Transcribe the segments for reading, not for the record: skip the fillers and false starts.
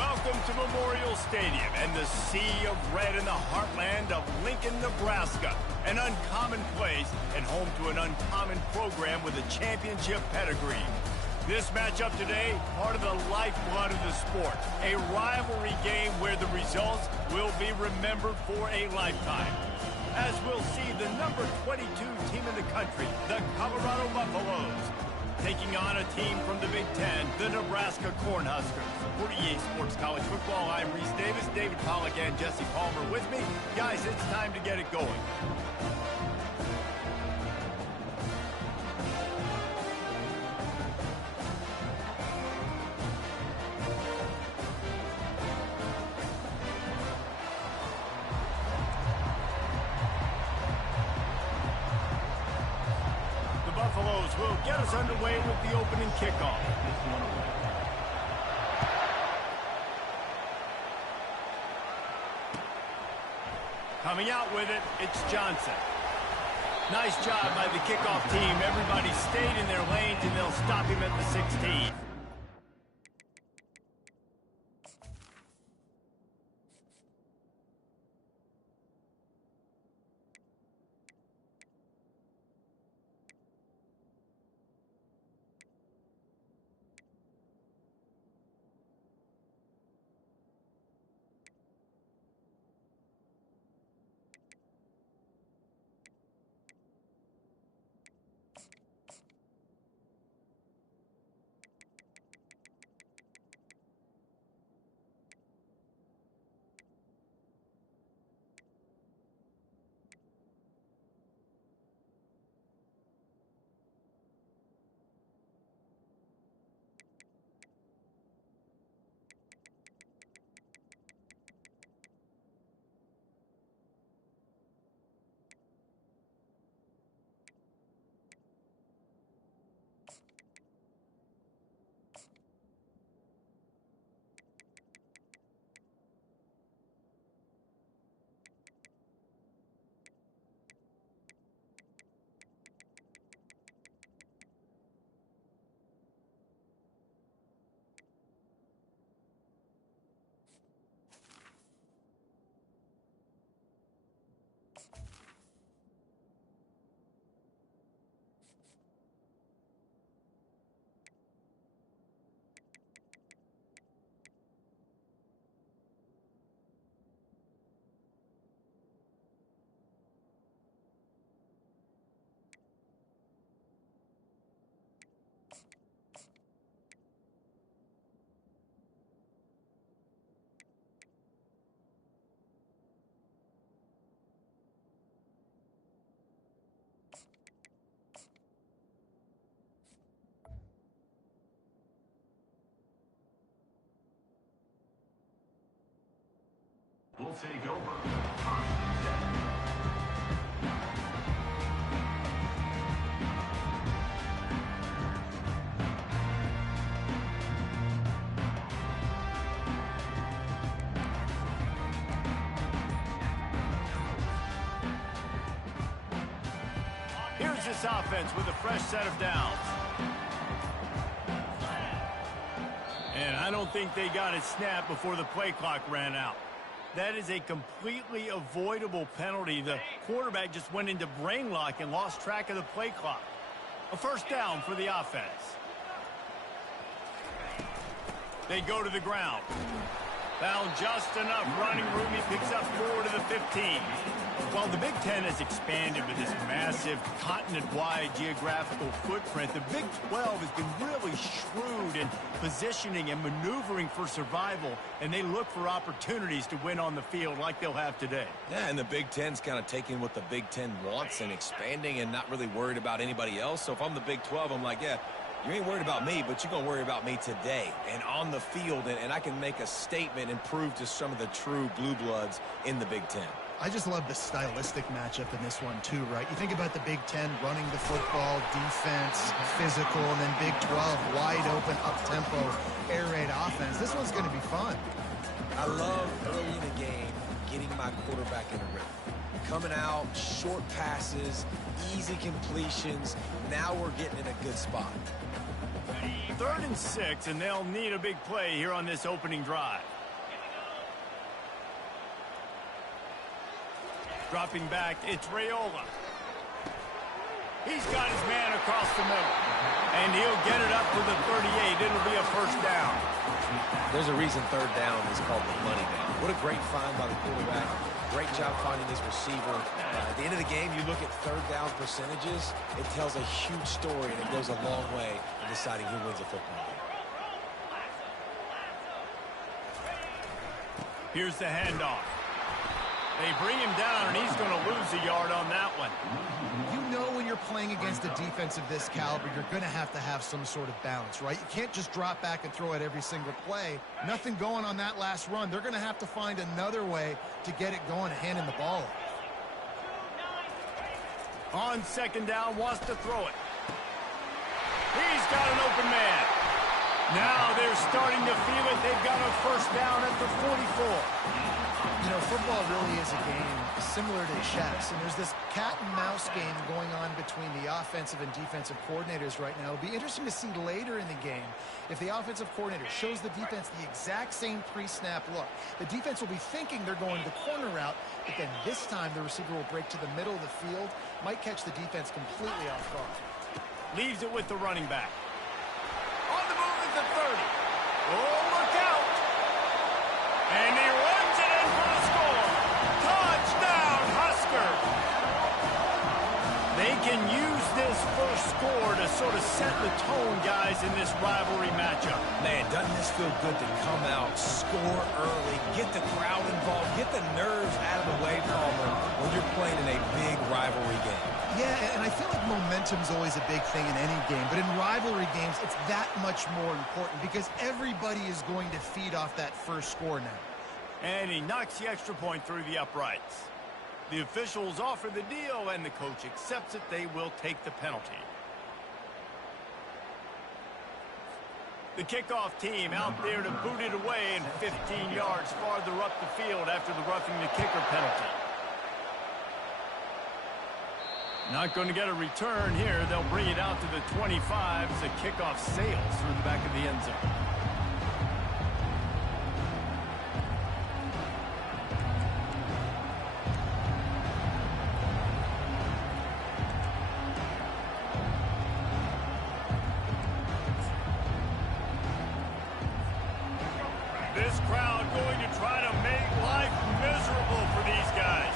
Welcome to Memorial Stadium and the sea of red in the heartland of Lincoln, Nebraska. An uncommon place and home to an uncommon program with a championship pedigree. This matchup today, part of the lifeblood of the sport. A rivalry game where the results will be remembered for a lifetime. As we'll see the number 22 team in the country, the Colorado Buffaloes, taking on a team from the Big Ten, the Nebraska Cornhuskers. For EA Sports College Football, I'm Reese Davis, David Pollack, and Jesse Palmer with me. Guys, it's time to get it going. Buffaloes will get us underway with the opening kickoff. Coming out with it, it's Johnson. Nice job by the kickoff team. Everybody stayed in their lanes, and they'll stop him at the 16. We'll take over on set. Here's this offense with a fresh set of downs. And I don't think they got it snapped before the play clock ran out. That is a completely avoidable penalty. The quarterback just went into brain lock and lost track of the play clock. A first down for the offense. They go to the ground. Found just enough running room. He picks up 4 to the 15. While the Big Ten has expanded with this massive continent-wide geographical footprint, the Big 12 has been really shrewd in positioning and maneuvering for survival, and they look for opportunities to win on the field like they'll have today. Yeah, and the Big Ten's kind of taking what the Big Ten wants and expanding and not really worried about anybody else. So if I'm the Big 12, I'm like, yeah, you ain't worried about me, but you're going to worry about me today and on the field, and I can make a statement and prove to some of the true blue bloods in the Big Ten. I just love the stylistic matchup in this one too, right? You think about the Big Ten running the football, defense, physical, and then Big 12, wide open, up-tempo, air raid offense. This one's going to be fun. I love early in the game getting my quarterback in a rhythm. Coming out, short passes, easy completions. Now we're getting in a good spot. 3rd and 6, and they'll need a big play here on this opening drive. Dropping back, it's Raiola. He's got his man across the middle, and he'll get it up to the 38. It'll be a first down. There's a reason 3rd down is called the money down. What a great find by the quarterback. Great job finding his receiver. At the end of the game, you look at 3rd down percentages, it tells a huge story, and it goes a long way in deciding who wins a football game. Here's the handoff. They bring him down, and he's going to lose a yard on that one. You know when you're playing against a defense of this caliber, you're going to have some sort of balance, right? You can't just drop back and throw it every single play. Nothing going on that last run. They're going to have to find another way to get it going, handing the ball off. On 2nd down, wants to throw it. He's got an open man. Now they're starting to feel it. They've got a first down at the 44. You know, football really is a game similar to chess, and there's this cat-and-mouse game going on between the offensive and defensive coordinators right now. It'll be interesting to see later in the game if the offensive coordinator shows the defense the exact same pre-snap look. The defense will be thinking they're going the corner route, but then this time the receiver will break to the middle of the field, might catch the defense completely off guard. Leaves it with the running back. On the move at the 30. Oh, look out! And he runs it in for the score. Touchdown, Husker! They can use this first score to sort of set the tone, guys, in this rivalry matchup. Man, doesn't this feel good to come out, score early, get the crowd involved, get the nerves out of the way, Palmer, when you're playing in a big rivalry game. Yeah, and I feel like momentum's always a big thing in any game, but in rivalry games, it's that much more important because everybody is going to feed off that first score now. And he knocks the extra point through the uprights. The officials offer the deal, and the coach accepts it. They will take the penalty. The kickoff team out there to boot it away and 15 yards farther up the field after the roughing the kicker penalty. Not going to get a return here. They'll bring it out to the 25 as the kickoff sails through the back of the end zone. This crowd going to try to make life miserable for these guys.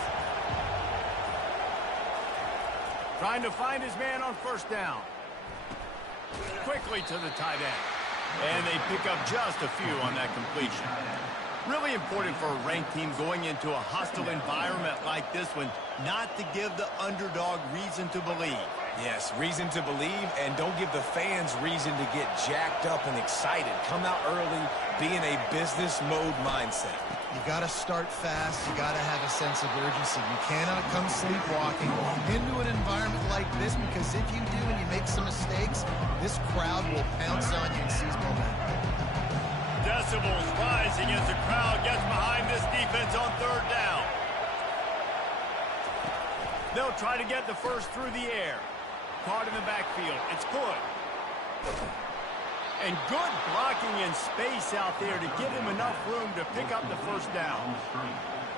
Trying to find his man on first down. Quickly to the tight end. And they pick up just a few on that completion. Really important for a ranked team going into a hostile environment like this one, not to give the underdog reason to believe. Yes, reason to believe, and don't give the fans reason to get jacked up and excited. Come out early, be in a business mode mindset. You got to start fast. You got to have a sense of urgency. You cannot come sleepwalking into an environment like this, because if you do and you make some mistakes, this crowd will pounce on you and seize momentum. Decibels rising as the crowd gets behind this defense on third down. They'll try to get the first through the air. Caught in the backfield. It's good. And good blocking in space out there to give him enough room to pick up the first down.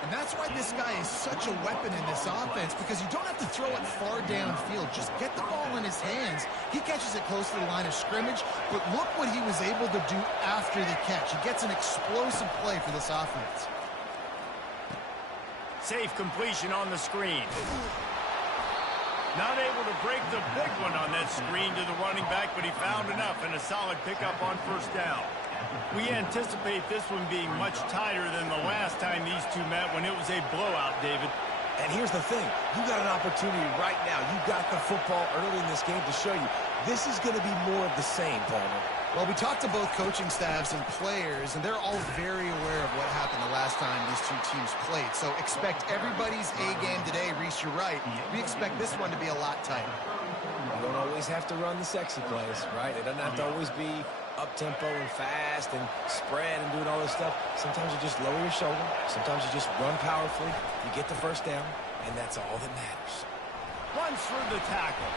And that's why this guy is such a weapon in this offense, because you don't have to throw it far downfield. Just get the ball in his hands. He catches it close to the line of scrimmage, but look what he was able to do after the catch. He gets an explosive play for this offense. Safe completion on the screen. Not able to break the big one on that screen to the running back, but he found enough and a solid pickup on first down. We anticipate this one being much tighter than the last time these two met when it was a blowout, David. And here's the thing. You got an opportunity right now. You got the football early in this game to show you this is going to be more of the same, Palmer. Well, we talked to both coaching staffs and players, and they're all very aware of what happened the last time these two teams played. So expect everybody's A-game today. Reese, you're right. We expect this one to be a lot tighter. You don't always have to run the sexy plays, right? It doesn't have to always be up-tempo and fast and spread and doing all this stuff. Sometimes you just lower your shoulder. Sometimes you just run powerfully. You get the first down, and that's all that matters. Runs through the tackle.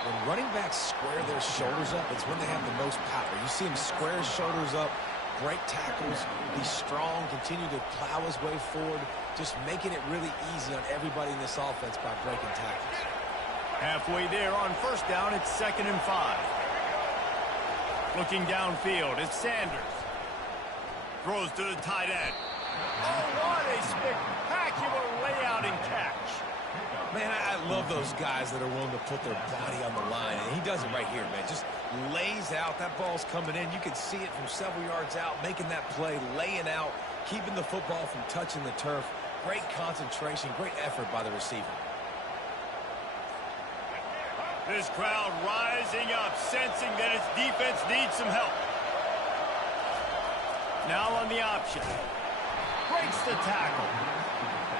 When running backs square their shoulders up, it's when they have the most power. You see him square his shoulders up, break tackles, be strong, continue to plow his way forward, just making it really easy on everybody in this offense by breaking tackles. Halfway there on first down, it's 2nd and 5. Looking downfield, it's Sanders. Throws to the tight end. Oh, what a spectacular layout and catch. Man, I love those guys that are willing to put their body on the line, and he does it right here, man. Just lays out. That ball's coming in. You can see it from several yards out, making that play, laying out, keeping the football from touching the turf. Great concentration, great effort by the receiver. This crowd rising up, sensing that its defense needs some help. Now on the option. Breaks the tackle.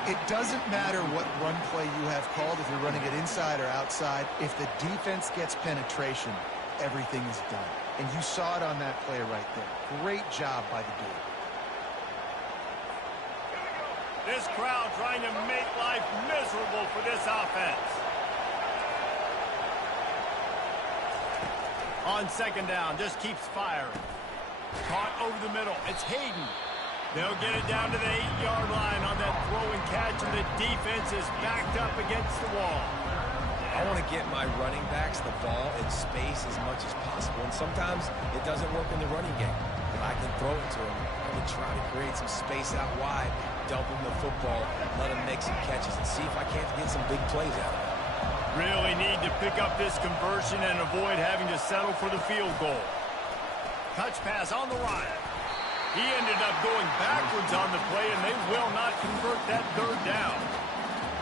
It doesn't matter what run play you have called, if you're running it inside or outside. If the defense gets penetration, everything is done. And you saw it on that play right there. Great job by the D. This crowd trying to make life miserable for this offense. On 2nd down, just keeps firing. Caught over the middle. It's Hayden. They'll get it down to the 8-yard line on that throw and catch, and the defense is backed up against the wall. I want to get my running backs the ball in space as much as possible, and sometimes it doesn't work in the running game. But I can throw it to them. I can try to create some space out wide, dump them the football, let them make some catches, and see if I can't get some big plays out of it. Really need to pick up this conversion and avoid having to settle for the field goal. Touch pass on the right. He ended up going backwards on the play, and they will not convert that 3rd down.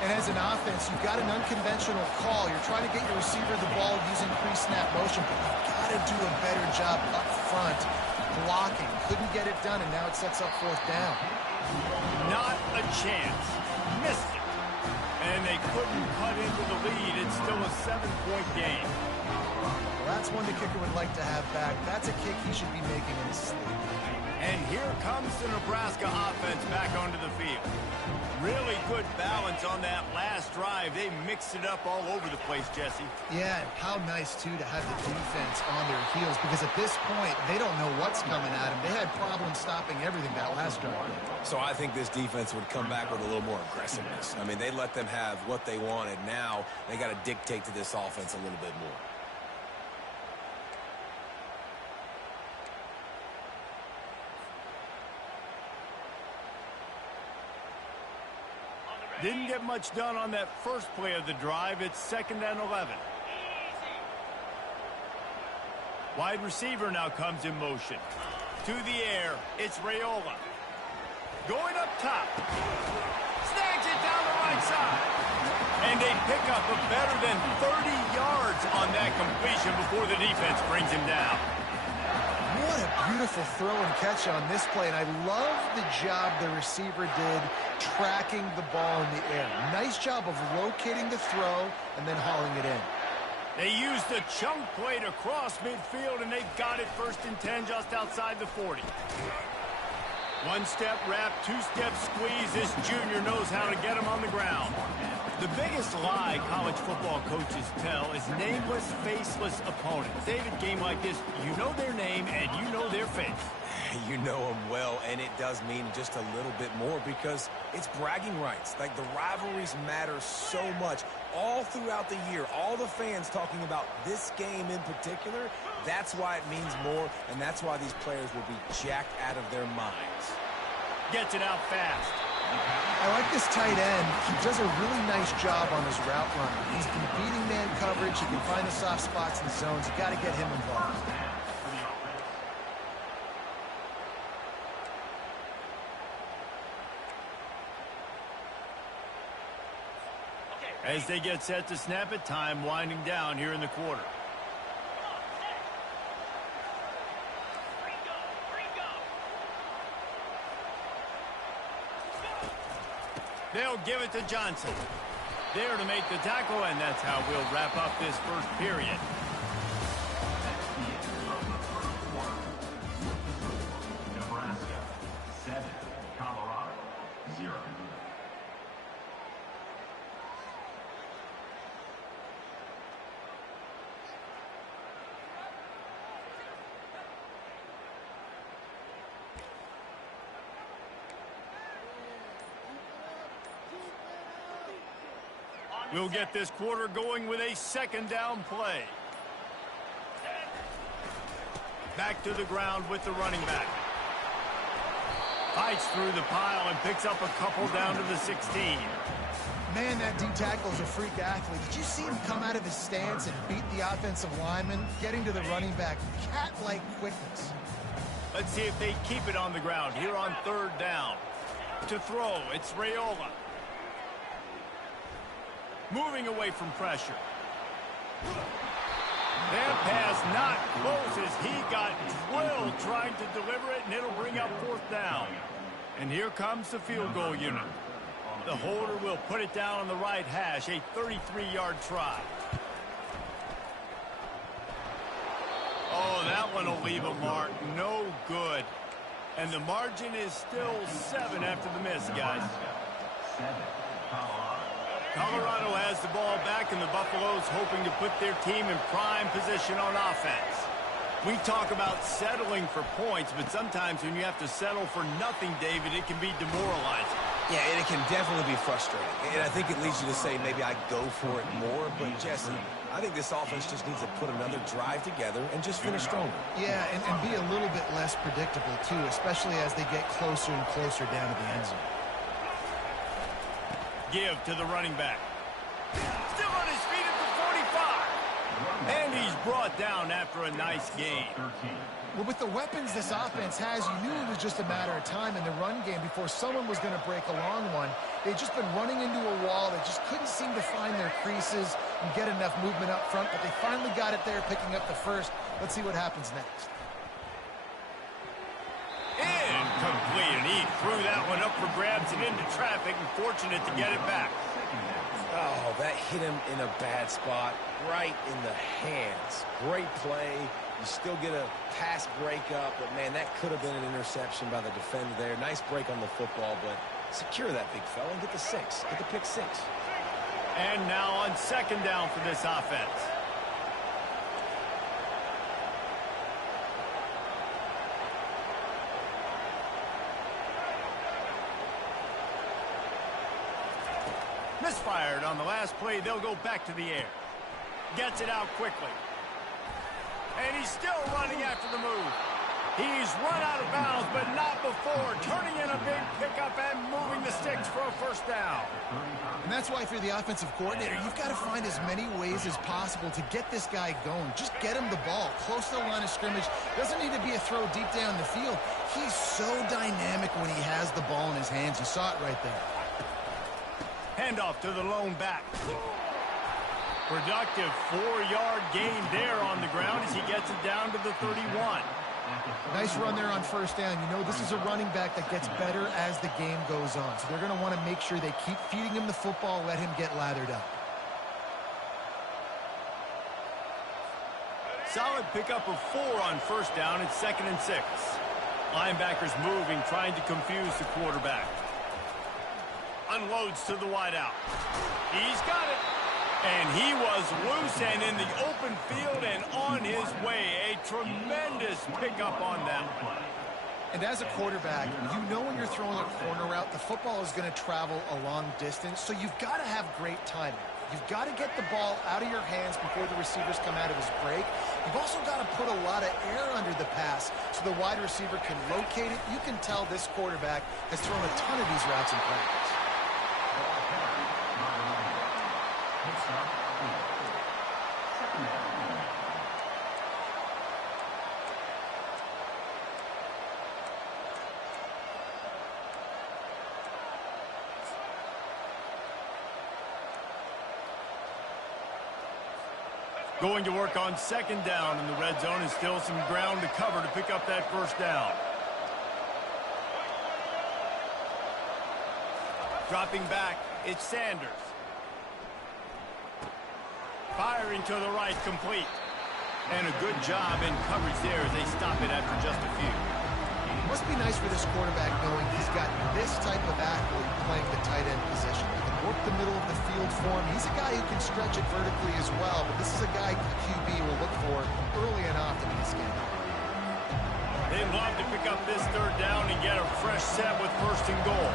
And as an offense, you've got an unconventional call. You're trying to get your receiver the ball using pre-snap motion, but you've got to do a better job up front blocking. Couldn't get it done, and now it sets up 4th down. Not a chance. Missed it. And they couldn't cut into the lead. It's still a 7-point game. Well, that's one the kicker would like to have back. That's a kick he should be making in his sleep. And here comes the Nebraska offense back onto the field. Really good balance on that last drive. They mixed it up all over the place, Jesse. Yeah, and how nice, too, to have the defense on their heels, because at this point, they don't know what's coming at them. They had problems stopping everything that last drive. So I think this defense would come back with a little more aggressiveness. I mean, they let them have what they wanted. Now they got to dictate to this offense a little bit more. Didn't get much done on that first play of the drive. It's 2nd and 11. Wide receiver now comes in motion. To the air, it's Raiola. Going up top. Snags it down the right side. And they pick up a better than 30 yards on that completion before the defense brings him down. What a beautiful throw and catch on this play, and I love the job the receiver did tracking the ball in the air. Nice job of locating the throw and then hauling it in. They used a chunk play to cross midfield, and they got it 1st and 10 just outside the 40. One-step wrap, two-step squeeze. This junior knows how to get him on the ground. The biggest lie college football coaches tell is nameless, faceless opponents. David, game like this, you know their name and you know their face. You know them well, and it does mean just a little bit more because it's bragging rights. Like, the rivalries matter so much all throughout the year. All the fans talking about this game in particular, that's why it means more, and that's why these players will be jacked out of their minds. Gets it out fast. I like this tight end. He does a really nice job on his route running. He's been beating man coverage. He can find the soft spots in the zones. You got to get him involved. As they get set to snap it, time winding down here in the quarter. They'll give it to Johnson. There to make the tackle, and that's how we'll wrap up this first period. Nebraska 7, Colorado 0. We'll get this quarter going with a second down play. Back to the ground with the running back. Fights through the pile and picks up a couple down to the 16. Man, that D-tackle is a freak athlete. Did you see him come out of his stance and beat the offensive lineman, getting to the running back? Cat-like quickness. Let's see if they keep it on the ground here on third down. To throw, it's Raiola. Moving away from pressure. That pass not close as he got drilled trying to deliver it, and it'll bring up fourth down. And here comes the field goal unit. The holder will put it down on the right hash, a 33-yard try. Oh, that one will leave a mark. No good. And the margin is still 7 after the miss, guys. Colorado has the ball back, and the Buffaloes hoping to put their team in prime position on offense. We talk about settling for points, but sometimes when you have to settle for nothing, David, it can be demoralizing. Yeah, and it can definitely be frustrating. And I think it leads you to say maybe I go for it more. But, Jesse, I think this offense just needs to put another drive together and just finish stronger. Yeah, and be a little bit less predictable, too, especially as they get closer and closer down to the end zone. Give to the running back. Still on his feet at the 45. And he's brought down after a nice gain. Well, with the weapons this offense has, you knew it was just a matter of time in the run game before someone was going to break a long one. They've just been running into a wall. They just couldn't seem to find their creases and get enough movement up front, but they finally got it there, picking up the first. Let's see what happens next. Incomplete, and he threw that one up for grabs and into traffic, and fortunate to get it back. Oh, that hit him in a bad spot, right in the hands. Great play. You still get a pass breakup, but, man, that could have been an interception by the defender there. Nice break on the football, but secure that big fella and get the 6. Get the pick 6. And now on second down for this offense. Misfired on the last play. They'll go back to the air. Gets it out quickly. And he's still running after the move. He's run out of bounds, but not before. Turning in a big pickup and moving the sticks for a first down. And that's why, if you're the offensive coordinator, you've got to find as many ways as possible to get this guy going. Just get him the ball close to the line of scrimmage. Doesn't need to be a throw deep down the field. He's so dynamic when he has the ball in his hands. You saw it right there. Handoff to the lone back. Productive 4-yard gain there on the ground as he gets it down to the 31. Nice run there on first down. You know, this is a running back that gets better as the game goes on. So they're going to want to make sure they keep feeding him the football, let him get lathered up. Solid pickup of 4 on first down. It's 2nd and 6. Linebackers moving, trying to confuse the quarterback. Unloads to the wideout. He's got it. And he was loose and in the open field and on his way. A tremendous pickup on that one. And as a quarterback, you know when you're throwing a corner route, the football is going to travel a long distance, so you've got to have great timing. You've got to get the ball out of your hands before the receivers come out of his break. You've also got to put a lot of air under the pass so the wide receiver can locate it. You can tell this quarterback has thrown a ton of these routes in practice. Going to work on second down in the red zone, and still some ground to cover to pick up that first down. Dropping back, it's Sanders. Firing to the right, complete. And a good job in coverage there as they stop it after just a few. It must be nice for this quarterback knowing he's got this type of athlete playing the tight end position. He can work the middle of the field for him. He's a guy who can stretch it vertically as well, but this is a guy the QB will look for early and often in this game. They'd love to pick up this third down and get a fresh set with first and goal.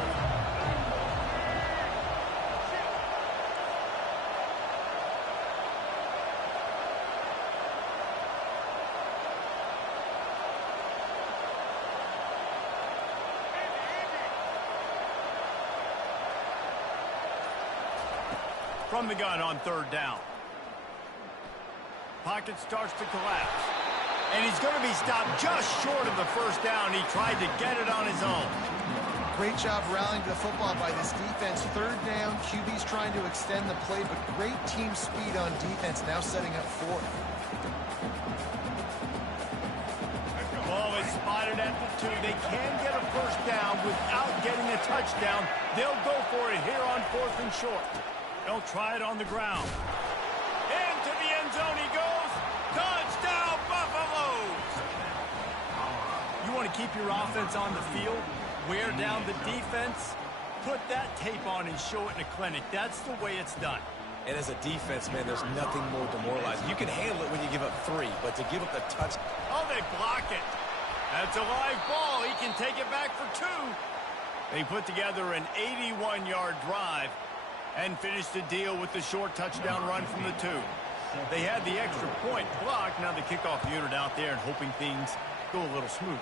From the gun on third down. Pocket starts to collapse. And he's going to be stopped just short of the first down. He tried to get it on his own. Great job rallying to the football by this defense. Third down, QB's trying to extend the play, but great team speed on defense, now setting up fourth. Ball is spotted at the 2. They can get a first down without getting a touchdown. They'll go for it here on 4th and short. They'll try it on the ground. Into the end zone he goes. Touchdown, Buffaloes! You want to keep your offense on the field? Wear down the defense? Put that tape on and show it in a clinic. That's the way it's done. And as a defense, man, there's nothing more demoralizing. You can handle it when you give up 3, but to give up the touch... Oh, they block it. That's a live ball. He can take it back for 2. They put together an 81-yard drive and finished the deal with the short touchdown run from the 2. They had the extra point blocked. Now the kickoff unit out there and hoping things go a little smoother.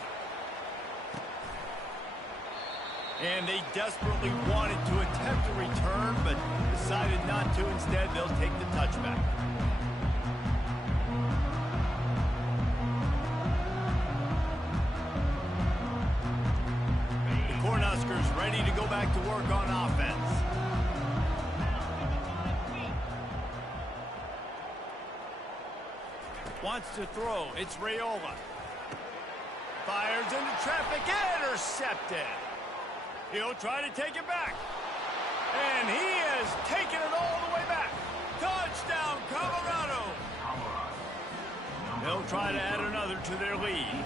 And they desperately wanted to attempt a return, but decided not to. Instead, they'll take the touchback. The Cornhuskers ready to go back to work on offense. Wants to throw. It's Raiola. Fires into traffic. Intercepted. He'll try to take it back. And he has taken it all the way back. Touchdown, Colorado. They'll try to add another to their lead.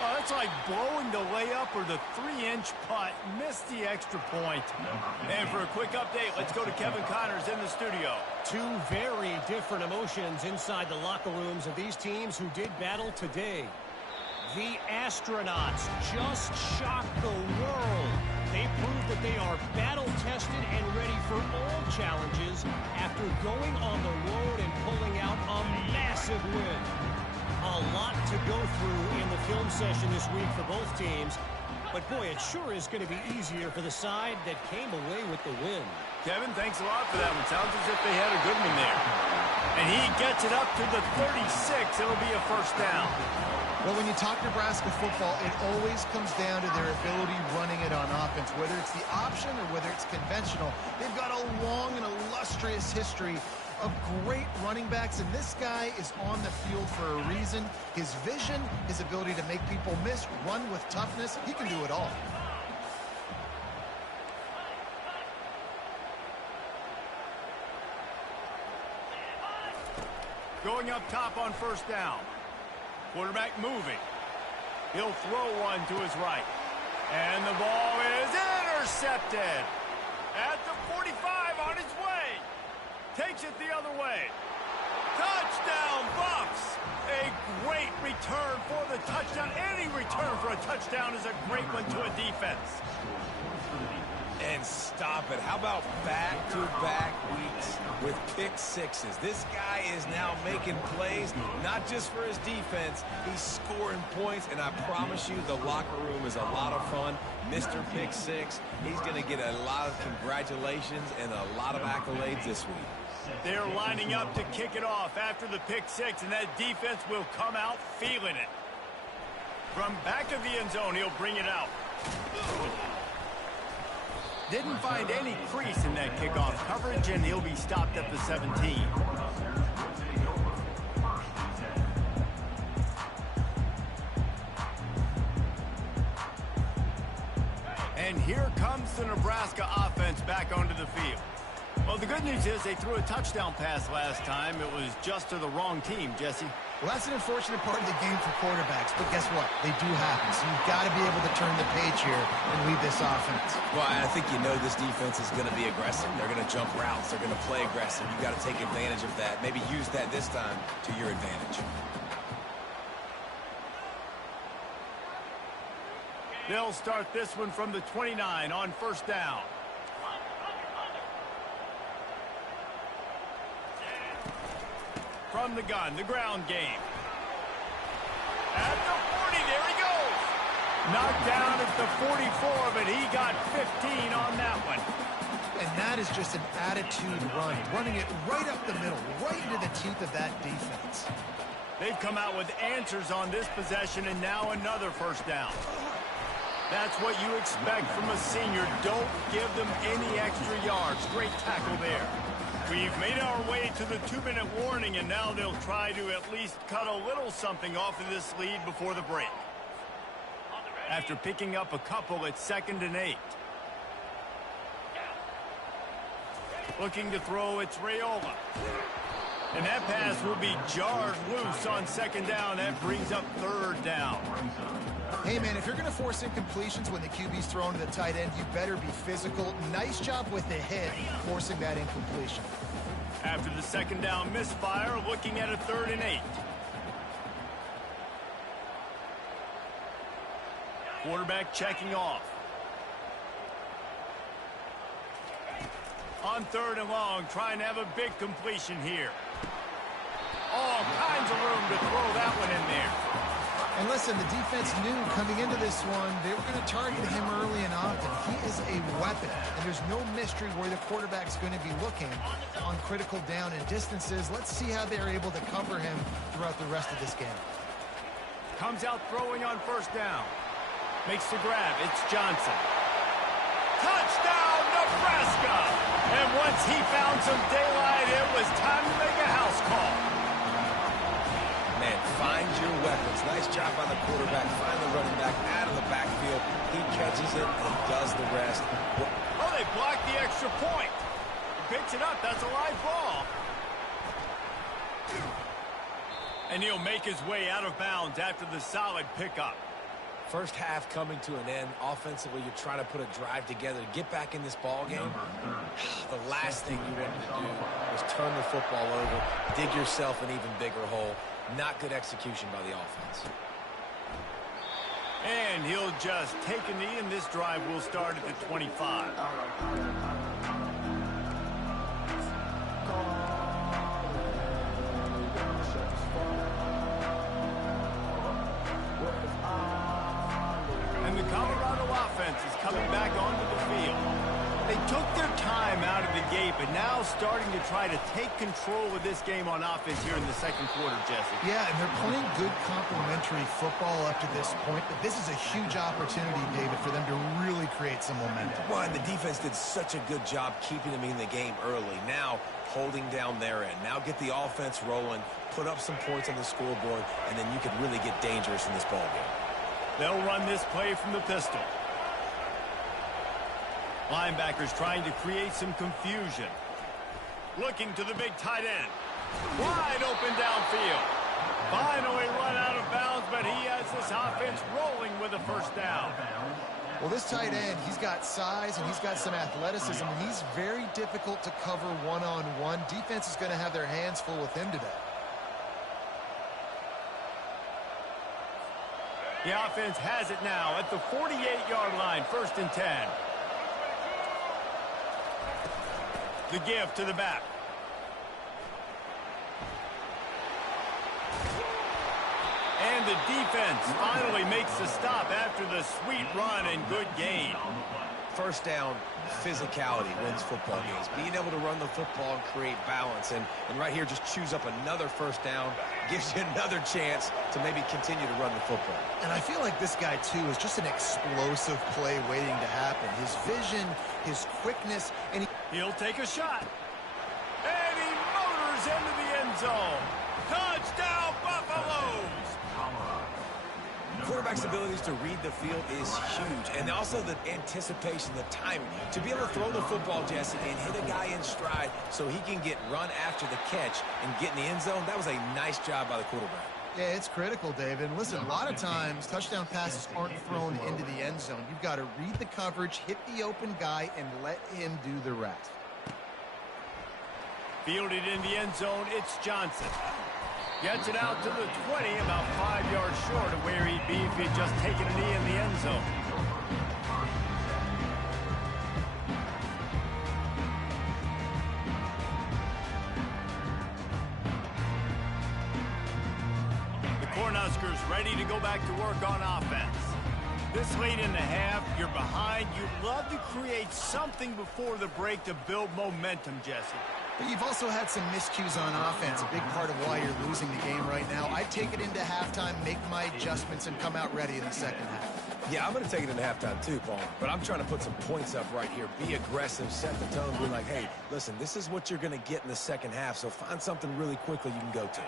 Oh, that's like blowing the layup or the 3-inch putt. Missed the extra point. And for a quick update, let's go to Kevin Connors in the studio. 2 very different emotions inside the locker rooms of these teams who did battle today. The astronauts just shocked the world. They proved that they are battle-tested and ready for all challenges after going on the road and pulling out a massive win. A lot to go through in the film session this week for both teams. But, boy, it sure is going to be easier for the side that came away with the win. Kevin, thanks a lot for that one. Sounds as if they had a good one there. And he gets it up to the 36. It'll be a first down. Well, when you talk Nebraska football, it always comes down to their ability running it on offense. Whether it's the option or whether it's conventional, they've got a long and illustrious history of great running backs, and this guy is on the field for a reason. His vision, his ability to make people miss, run with toughness, he can do it all. Going up top on first down. Quarterback moving. He'll throw one to his right. And the ball is intercepted. At the 45 on his way. Takes it the other way. Touchdown, Buffs! A great return for the touchdown. Any return for a touchdown is a great one to a defense. And stop it. How about back-to-back weeks with pick sixes? This guy is now making plays, not just for his defense. He's scoring points, and I promise you the locker room is a lot of fun. Mr. Pick Six, he's going to get a lot of congratulations and a lot of accolades this week. They're lining up to kick it off after the pick six, and that defense will come out feeling it. From back of the end zone, he'll bring it out. Didn't find any crease in that kickoff coverage, and he'll be stopped at the 17. And here comes the Nebraska offense back onto the field. Well, the good news is they threw a touchdown pass last time. It was just to the wrong team, Jesse. Well, that's an unfortunate part of the game for quarterbacks, but guess what? They do happen, so you've got to be able to turn the page here and lead this offense. Well, I think you know this defense is going to be aggressive. They're going to jump routes. They're going to play aggressive. You've got to take advantage of that. Maybe use that this time to your advantage. They'll start this one from the 29 on first down. From the gun, the ground game. At the 40, there he goes. Knocked down at the 44, but he got 15 on that one. And that is just an attitude run, running it right up the middle, right into the teeth of that defense. They've come out with answers on this possession, and now another first down. That's what you expect from a senior. Don't give them any extra yards. Great tackle there. We've made our way to the 2-minute warning, and now they'll try to at least cut a little something off of this lead before the break. After picking up a couple, it's 2nd and 8. Looking to throw, it's Raiola. And that pass will be jarred loose on 2nd down. That brings up 3rd down. Hey, man, if you're going to force incompletions when the QB's thrown to the tight end, you better be physical. Nice job with the hit, forcing that incompletion. After the 2nd down misfire, looking at a 3rd and 8. Quarterback checking off. On 3rd and long, trying to have a big completion here. All kinds of room to throw that one in there. And listen, the defense knew coming into this one, they were going to target him early and often. He is a weapon, and there's no mystery where the quarterback's going to be looking on critical down and distances. Let's see how they're able to cover him throughout the rest of this game. Comes out throwing on 1st down. Makes the grab. It's Johnson. Touchdown, Nebraska! And once he found some daylight, it was time to make a house call. Man, find your weapons. Nice job by the quarterback. Find the running back out of the backfield. He catches it and does the rest. Oh, they blocked the extra point. He picks it up. That's a live ball. And he'll make his way out of bounds after the solid pickup. First half coming to an end. Offensively, you're trying to put a drive together to get back in this ball game. The last thing you wanted to do was turn the football over, dig yourself an even bigger hole. Not good execution by the offense. And he'll just take a knee, and this drive will start at the 25. And the Colorado offense is coming back onto the field. They took their time out of the gate, but now starting to try to take control of this game on offense here in the 2nd quarter, Jesse. Yeah, and they're playing good complementary football up to this point, but this is a huge opportunity, David, for them to really create some momentum. Well, and the defense did such a good job keeping them in the game early. Now, holding down their end. Now get the offense rolling, put up some points on the scoreboard, and then you can really get dangerous in this ball game. They'll run this play from the pistol. Linebackers trying to create some confusion. Looking to the big tight end. Wide open downfield. Finally run out of bounds, but he has this offense rolling with a 1st down. Well, this tight end, he's got size and he's got some athleticism, and he's very difficult to cover one-on-one. Defense is going to have their hands full with him today. The offense has it now at the 48-yard line, 1st and 10. The give to the back. And the defense finally makes the stop after the sweet run and good gain. 1st down, physicality wins football games. Being able to run the football and create balance. And right here, just choose up another 1st down. Gives you another chance to maybe continue to run the football. And I feel like this guy, too, is just an explosive play waiting to happen. His vision, his quickness, and he'll take a shot. And he motors into the end zone. Touchdown, Buffaloes! Quarterback's abilities to read the field is huge. And also the anticipation, the timing. To be able to throw the football, Jesse, and hit a guy in stride so he can get run after the catch and get in the end zone, that was a nice job by the quarterback. yeah, it's critical, David. And listen, a lot of times touchdown passes aren't thrown into the end zone. You've got to read the coverage, hit the open guy, and let him do the rest. Fielded in the end zone, it's Johnson. Gets it out to the 20, about 5 yards short of where he'd be if he'd just taken a knee in the end zone. The Cornhuskers ready to go back to work on offense. This late in the half, you're behind. You'd love to create something before the break to build momentum, Jesse. But you've also had some miscues on offense, a big part of why you're losing the game right now. I'd take it into halftime, make my adjustments, and come out ready in the second half. Yeah, I'm going to take it into halftime too, Paul. But I'm trying to put some points up right here. Be aggressive, set the tone, be like, hey, listen, this is what you're going to get in the second half, so find something really quickly you can go to.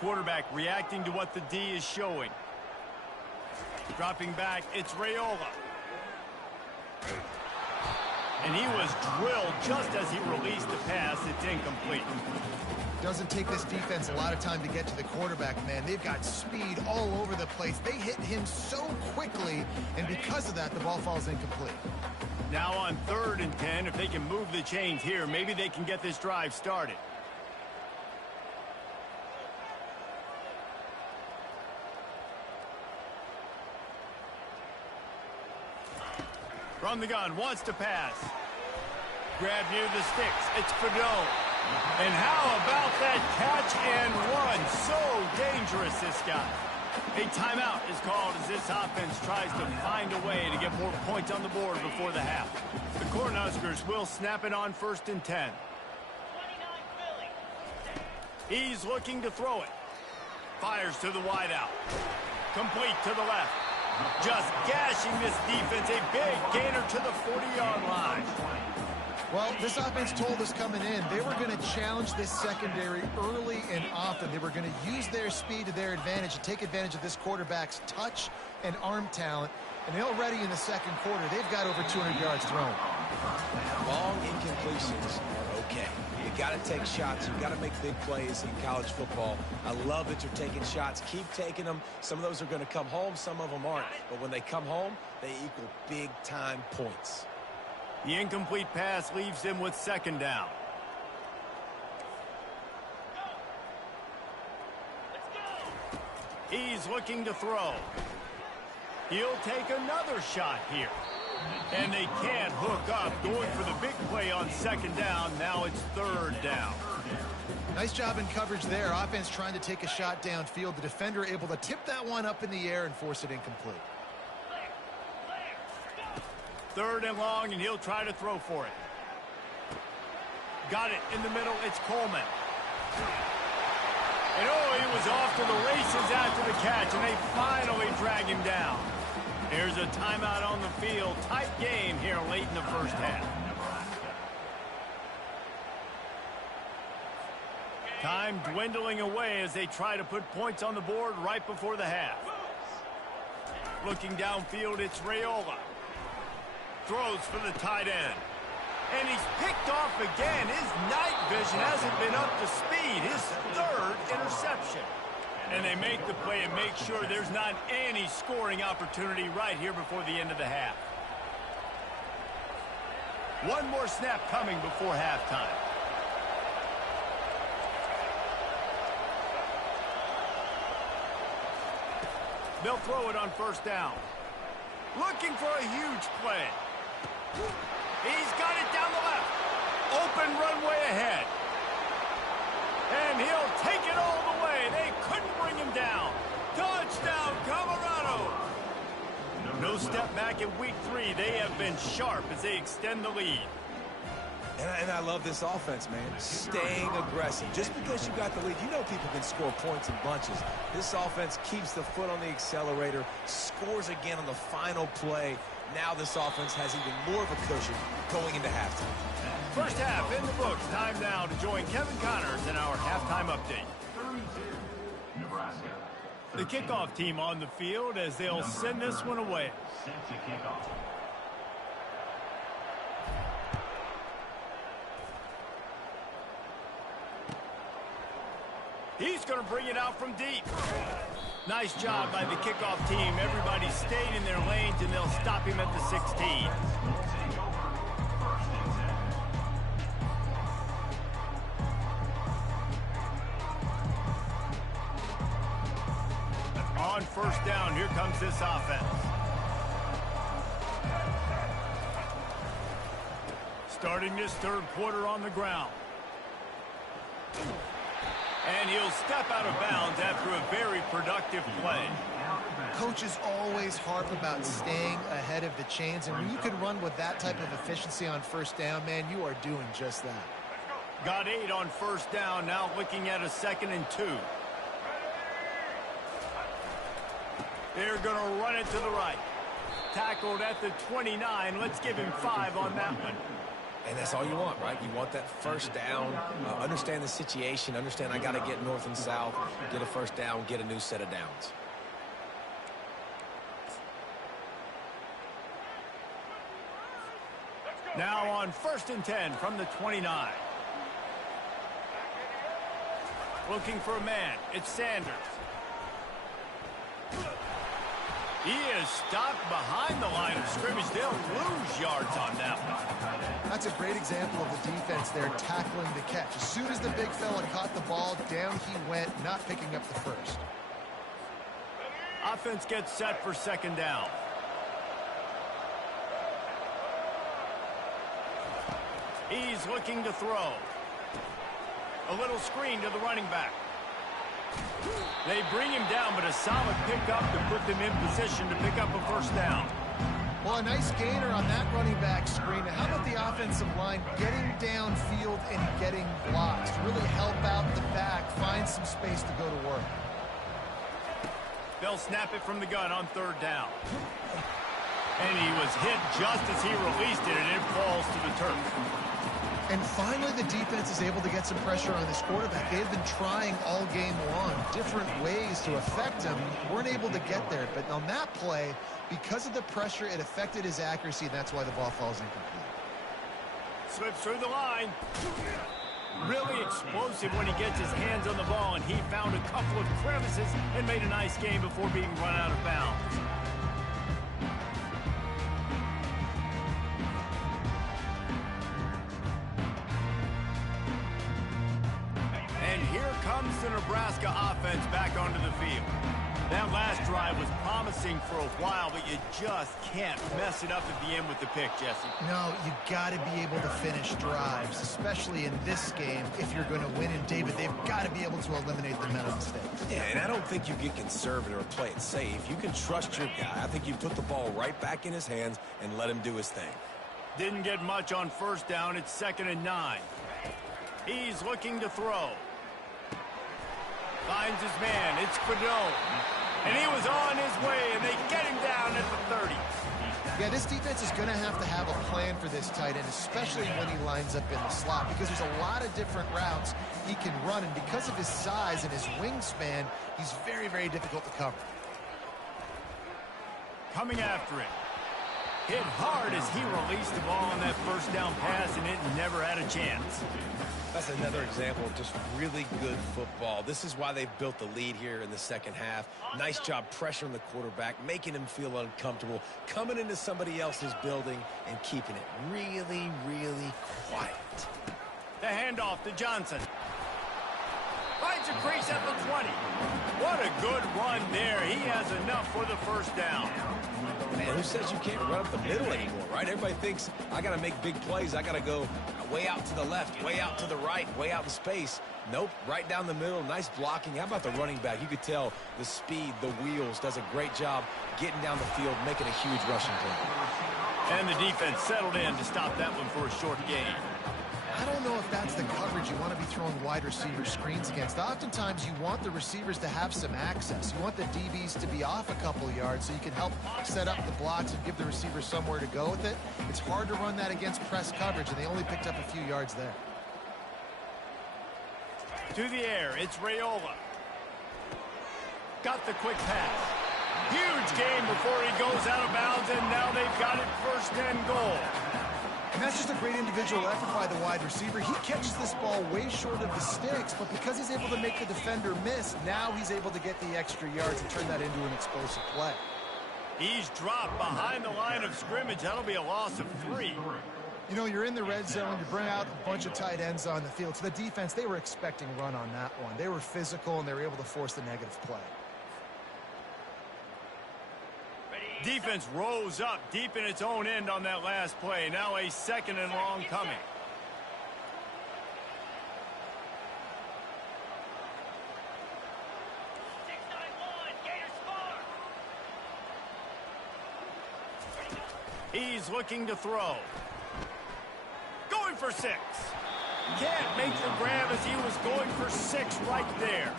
Quarterback reacting to what the D is showing. Dropping back, it's Raiola. And he was drilled just as he released the pass. It's incomplete. Doesn't take this defense a lot of time to get to the quarterback, man. They've got speed all over the place. They hit him so quickly, and because of that, the ball falls incomplete. Now on 3rd and 10, if they can move the chains here, maybe they can get this drive started. From the gun, wants to pass. Grab near the sticks. It's Fedot. And how about that catch and run? So dangerous, this guy. A timeout is called as this offense tries to find a way to get more points on the board before the half. The Cornhuskers will snap it on 1st and 10. He's looking to throw it. Fires to the wideout. Complete to the left. Just gashing this defense. A big gainer to the 40-yard line. Well, this offense told us coming in they were going to challenge this secondary early and often. They were going to use their speed to their advantage and take advantage of this quarterback's touch and arm talent. And already in the second quarter, they've got over 200 yards thrown. Long incompletions are okay. You got to take shots. You got to make big plays in college football. I love that you're taking shots. Keep taking them. Some of those are going to come home. Some of them aren't. But when they come home, they equal big-time points. The incomplete pass leaves him with 2nd down. He's looking to throw. He'll take another shot here. And they can't hook up. Going for the big play on 2nd down. Now it's 3rd down. Nice job in coverage there. Offense trying to take a shot downfield. The defender able to tip that one up in the air and force it incomplete. 3rd and long, and he'll try to throw for it. Got it in the middle. It's Coleman. And oh, he was off to the races after the catch, and they finally drag him down. There's a timeout on the field. Tight game here late in the first half. Time dwindling away as they try to put points on the board right before the half. Looking downfield, it's Raiola. Throws for the tight end. And he's picked off again. His night vision hasn't been up to speed. His 3rd interception. And they make the play and make sure there's not any scoring opportunity right here before the end of the half. One more snap coming before halftime. They'll throw it on 1st down. Looking for a huge play. He's got it down the left. Open runway ahead. And he'll take it all the way. They couldn't bring him down. Touchdown, Colorado. No step back in week 3. They have been sharp as they extend the lead. And I love this offense, man. Staying aggressive. Just because you got the lead, you know people can score points in bunches. This offense keeps the foot on the accelerator, scores again on the final play. Now this offense has even more of a cushion going into halftime. First half in the books. Time now to join Kevin Connors in our halftime update. 32, Nebraska. The kickoff team on the field as they'll send this one away. Set to kick off. He's going to bring it out from deep. Nice job by the kickoff team. Everybody stayed in their lanes, and they'll stop him at the 16. On 1st down, here comes this offense. Starting this 3rd quarter on the ground. And he'll step out of bounds after a very productive play. Coaches always harp about staying ahead of the chains, and when you can run with that type of efficiency on first down, man, you are doing just that. Got 8 on first down, now looking at a 2nd and 2. They're going to run it to the right. Tackled at the 29. Let's give him 5 on that one. And that's all you want, right? You want that first down, understand the situation, understand I got to get north and south, get a first down, get a new set of downs. Now on 1st and 10 from the 29. Looking for a man. It's Sanders. He is stopped behind the line of scrimmage. They'll lose yards on that one. That's a great example of the defense there tackling the catch. As soon as the big fella caught the ball, down he went, not picking up the first. Offense gets set for 2nd down. He's looking to throw. A little screen to the running back. They bring him down, but a solid pickup to put them in position to pick up a first down. Well, a nice gainer on that running back screen. How about the offensive line getting downfield and getting blocks to really help out the back, find some space to go to work? They'll snap it from the gun on 3rd down. And he was hit just as he released it, and it falls to the turf. And finally, the defense is able to get some pressure on this quarterback. They've been trying all game long, different ways to affect him. Weren't able to get there. But on that play, because of the pressure, it affected his accuracy. That's why the ball falls incomplete. Slips through the line. Really explosive when he gets his hands on the ball, and he found a couple of crevices and made a nice game before being run out of bounds. Comes the Nebraska offense back onto the field. That last drive was promising for a while, but you just can't mess it up at the end with the pick, Jesse. No, you got to be able to finish drives, especially in this game. If you're going to win, and David, they've got to be able to eliminate the mental mistakes. Yeah, and I don't think you get conservative or play it safe. You can trust your guy. I think you put the ball right back in his hands and let him do his thing. Didn't get much on first down. It's 2nd and 9. He's looking to throw. Finds his man. It's Fedot. And he was on his way, and they get him down at the 30. Yeah, this defense is going to have a plan for this tight end, especially when he lines up in the slot, because there's a lot of different routes he can run, and because of his size and his wingspan, he's very, very difficult to cover. Coming after it. Hit hard as he released the ball on that first down pass, and it never had a chance. That's another example of just really good football. This is why they've built the lead here in the second half. Nice job pressuring the quarterback, making him feel uncomfortable, coming into somebody else's building and keeping it really, really quiet. The handoff to Johnson. Finds a crease at the 20. What a good run there. He has enough for the first down. Man, who says you can't run up the middle anymore, right? Everybody thinks I got to make big plays. I got to go way out to the left, way out to the right, way out in space. Nope, right down the middle. Nice blocking. How about the running back? You could tell the speed, the wheels, does a great job getting down the field, making a huge rushing play. And the defense settled in to stop that one for a short gain. I don't know if that's the coverage you want to be throwing wide receiver screens against. Oftentimes, you want the receivers to have some access. You want the DBs to be off a couple yards so you can help set up the blocks and give the receivers somewhere to go with it. It's hard to run that against press coverage, and they only picked up a few yards there. To the air, it's Raiola. Got the quick pass. Huge game before he goes out of bounds, and now they've got it 1st and goal. And that's just a great individual effort by the wide receiver. He catches this ball way short of the sticks, but because he's able to make the defender miss, now he's able to get the extra yards and turn that into an explosive play. He's dropped behind the line of scrimmage. That'll be a loss of 3. You know, you're in the red zone. You bring out a bunch of tight ends on the field. So the defense, they were expecting run on that one. They were physical, and they were able to force the negative play. Defense rose up deep in its own end on that last play. Now a 2nd and long coming. is looking to throw. Going for 6. Can't make the grab as he was going for 6 right there.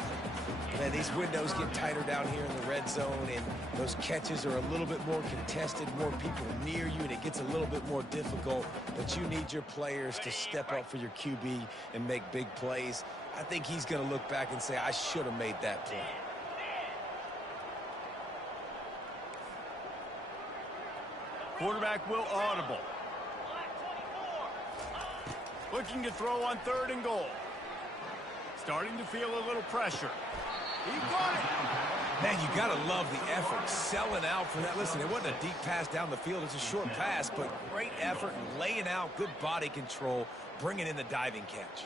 Man, these windows get tighter down here in the red zone, and those catches are a little bit more contested, more people near you, and it gets a little bit more difficult. But you need your players to step up for your QB and make big plays. I think he's going to look back and say, I should have made that play. Quarterback will audible. Looking to throw on 3rd and goal. Starting to feel a little pressure. He got it. Man, you got to love the effort, selling out for that. Listen, it wasn't a deep pass down the field. It's a short pass, but great effort, laying out, good body control, bringing in the diving catch.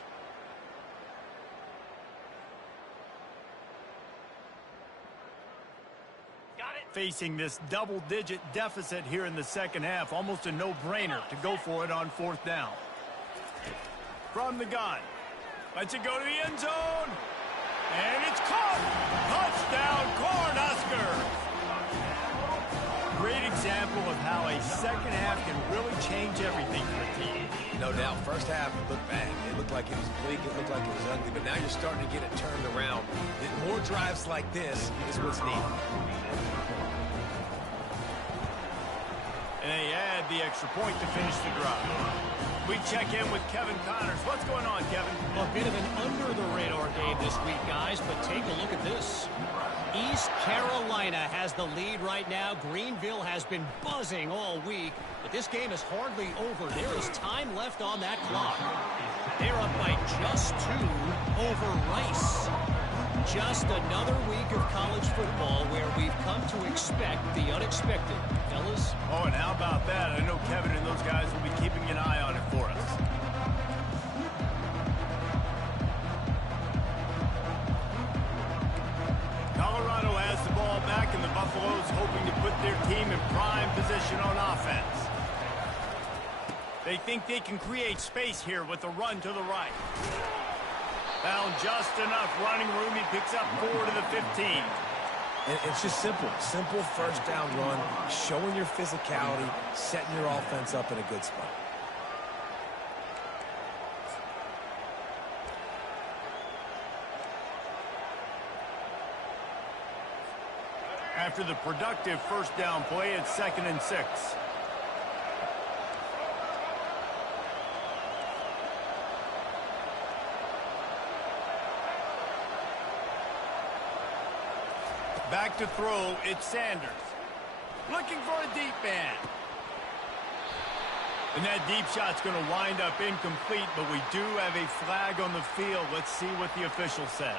Facing this double-digit deficit here in the second half, almost a no-brainer to go for it on 4th down. From the gun. Lets it go to the end zone. And it's caught. Touchdown, Cornhusker. Great example of how a second half can really change everything for a team. No doubt. First half looked bad. It looked like it was bleak. It looked like it was ugly. But now you're starting to get it turned around. More drives like this is what's needed. And they add the extra point to finish the drive. We check in with Kevin Connors. What's going on, Kevin? A bit of an under-the-radar game this week, guys, but take a look at this. East Carolina has the lead right now. Greenville has been buzzing all week, but this game is hardly over. There is time left on that clock. They're up by just 2 over Rice. Just another week of college football where we've come to expect the unexpected. Fellas? Oh, and how about that? I know Kevin and those guys will be keeping an eye on it for us. Colorado has the ball back, and the Buffaloes hoping to put their team in prime position on offense. They think they can create space here with the run to the right. Found just enough running room. He picks up 4 to the 15. It's just simple. Simple first down run, showing your physicality, setting your offense up in a good spot. After the productive first down play, it's 2nd and 6. Back to throw, it's Sanders. Looking for a deep man. And that deep shot's going to wind up incomplete, but we do have a flag on the field. Let's see what the official says.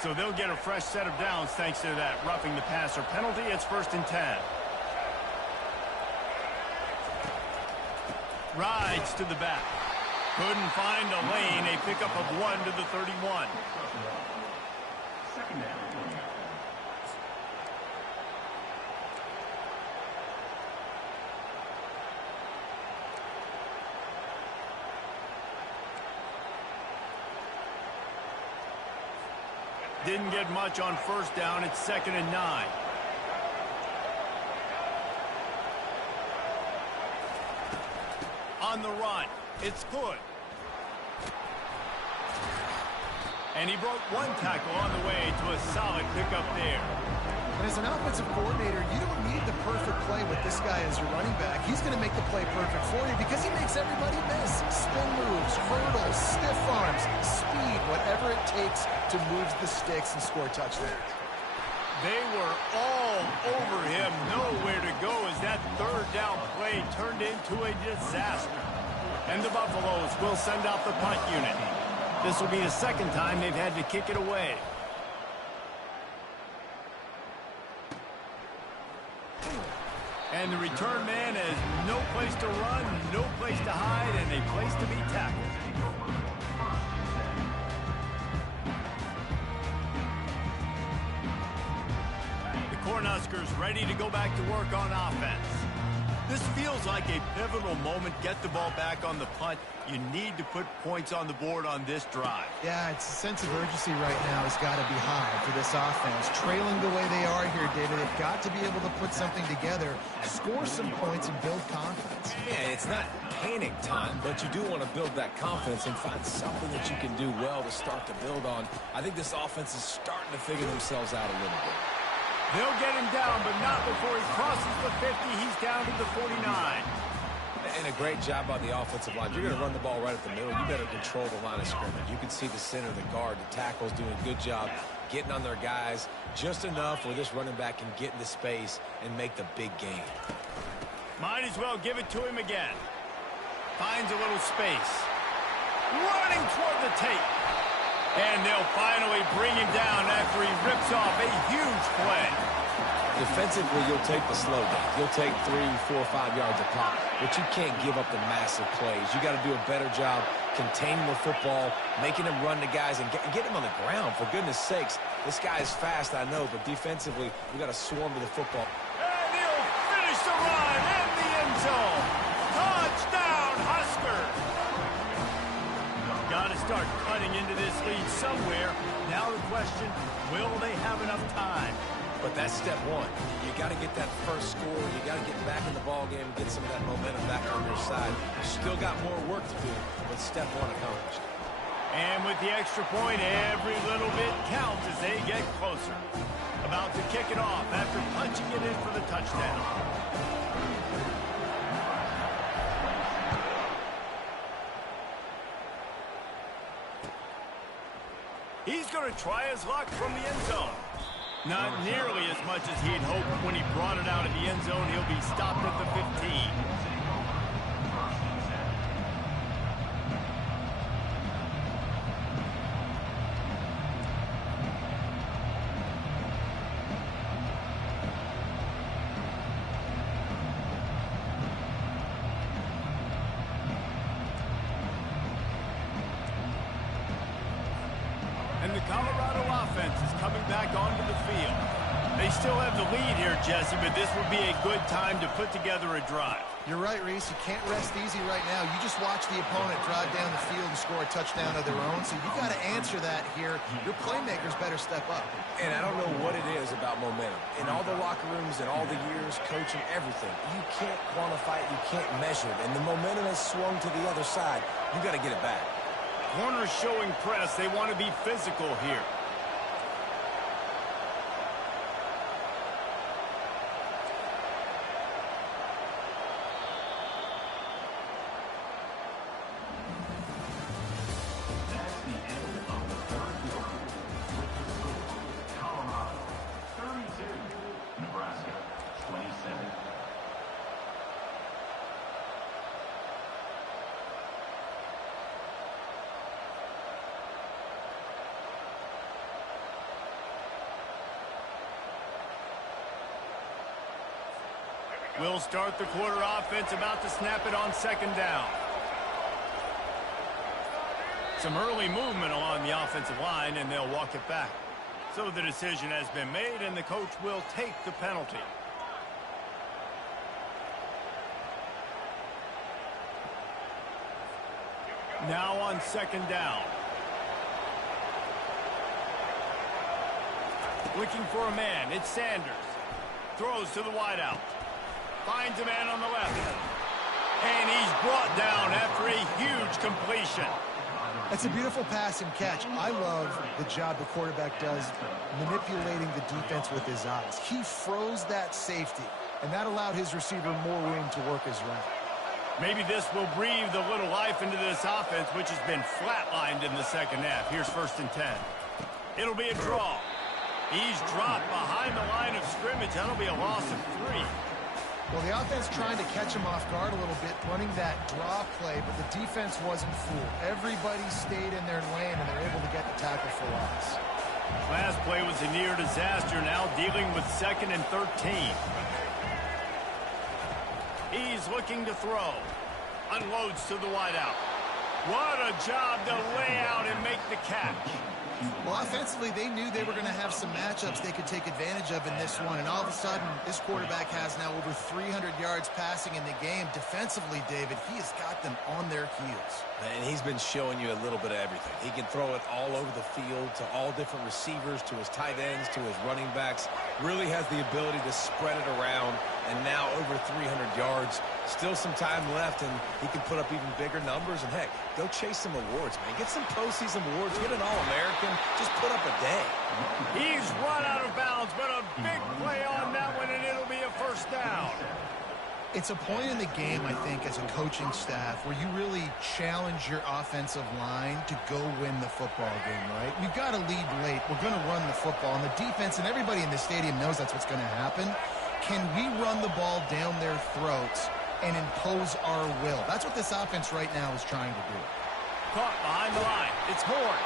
So they'll get a fresh set of downs thanks to that roughing the passer penalty. It's 1st and 10. Rides to the back. Couldn't find a lane. A pickup of 1 to the 31. Didn't get much on first down. It's 2nd and 9. On the run, it's good. And he broke 1 tackle on the way to a solid pickup there. And as an offensive coordinator, you don't need the perfect play with this guy as your running back. He's going to make the play perfect for you because he makes everybody miss. Spin moves, hurdles, stiff arms, speed, whatever it takes to move the sticks and score touchdowns. They were all over him, nowhere to go as that third down play turned into a disaster. And the Buffaloes will send out the punt unit. This will be the 2nd time they've had to kick it away. And the return man has no place to run, no place to hide, and a place to be tackled. The Cornhuskers ready to go back to work on offense. This feels like a pivotal moment. Get the ball back on the punt. You need to put points on the board on this drive. Yeah, it's a sense of urgency right now has got to be high for this offense. Trailing the way they are here, David, they've got to be able to put something together, score some points, and build confidence. Yeah, it's not panic time, but you do want to build that confidence and find something that you can do well to start to build on. I think this offense is starting to figure themselves out a little bit. They'll get him down, but not before he crosses the 50. He's down to the 49. And a great job by the offensive line. You're going to run the ball right at the middle. You better control the line of scrimmage. You can see the center, the guard, the tackles doing a good job getting on their guys just enough where this running back can get into space and make the big game. Might as well give it to him again. Finds a little space. Running toward the tape. And they'll finally bring him down after he rips off a huge play. Defensively, you'll take the slow down. You'll take 3, 4, 5 yards a pop, but you can't give up the massive plays. You got to do a better job containing the football, making him run the guys, and get him on the ground. For goodness sakes, this guy is fast, I know, but defensively, we got to swarm to the football. And he'll finish the run in the end zone. Touchdown, Huskers! Got to start cutting into this lead somewhere. Now the question, will they have enough time? But that's step one. You got to get that first score. You got to get back in the ball game and get some of that momentum back on your side. You still got more work to do, but step one accomplished. And with the extra point, every little bit counts as they get closer. About to kick it off after punching it in for the touchdown. He's going to try his luck from the end zone. Not nearly as much as he'd hoped when he brought it out of the end zone. He'll be stopped at the 15. And the Colorado offense is coming back onto the field. They still have the lead here, Jesse, but this would be a good time to put together a drive. You're right, Reese. You can't rest easy right now. You just watch the opponent drive down the field and score a touchdown of their own, so you got to answer that here. Your playmakers better step up. And I don't know what it is about momentum. In all the locker rooms and all the years, coaching, everything, you can't quantify it, you can't measure it. And the momentum has swung to the other side. You got to get it back. Corners showing press. They want to be physical here. That's the end of the third quarter. With the score, Colorado 32, Nebraska 27. We'll start the quarter offense, about to snap it on second down. Some early movement along the offensive line, and they'll walk it back. So the decision has been made, and the coach will take the penalty. Now on second down. Looking for a man. It's Sanders. Throws to the wideout. Finds a man on the left. And he's brought down after a huge completion. That's a beautiful pass and catch. I love the job the quarterback does manipulating the defense with his eyes. He froze that safety, and that allowed his receiver more room to work his route. Maybe this will breathe a little life into this offense, which has been flatlined in the second half. Here's 1st and 10. It'll be a draw. He's dropped behind the line of scrimmage. That'll be a loss of 3. Well, the offense trying to catch him off guard a little bit, running that draw play, but the defense wasn't fooled. Everybody stayed in their lane, and they're able to get the tackle for loss. Last play was a near disaster, now dealing with 2nd and 13. He's looking to throw. Unloads to the wideout. What a job to lay out and make the catch. Well, offensively, they knew they were going to have some matchups they could take advantage of in this one, and all of a sudden, this quarterback has now over 300 yards passing in the game. Defensively, David, he has got them on their heels. And he's been showing you a little bit of everything. He can throw it all over the field to all different receivers, to his tight ends, to his running backs. Really has the ability to spread it around, and now over 300 yards. Still some time left, and he can put up even bigger numbers. And, heck, go chase some awards, man. Get some postseason awards. Get an All-American. Just put up a day. He's run out of bounds, but a big play on that one, and it'll be a first down. It's a point in the game, I think, as a coaching staff where you really challenge your offensive line to go win the football game, right? We've got to lead late. We're going to run the football. And the defense and everybody in the stadium knows that's what's going to happen. Can we run the ball down their throats and impose our will? That's what this offense right now is trying to do. Caught behind the line. It's Horn.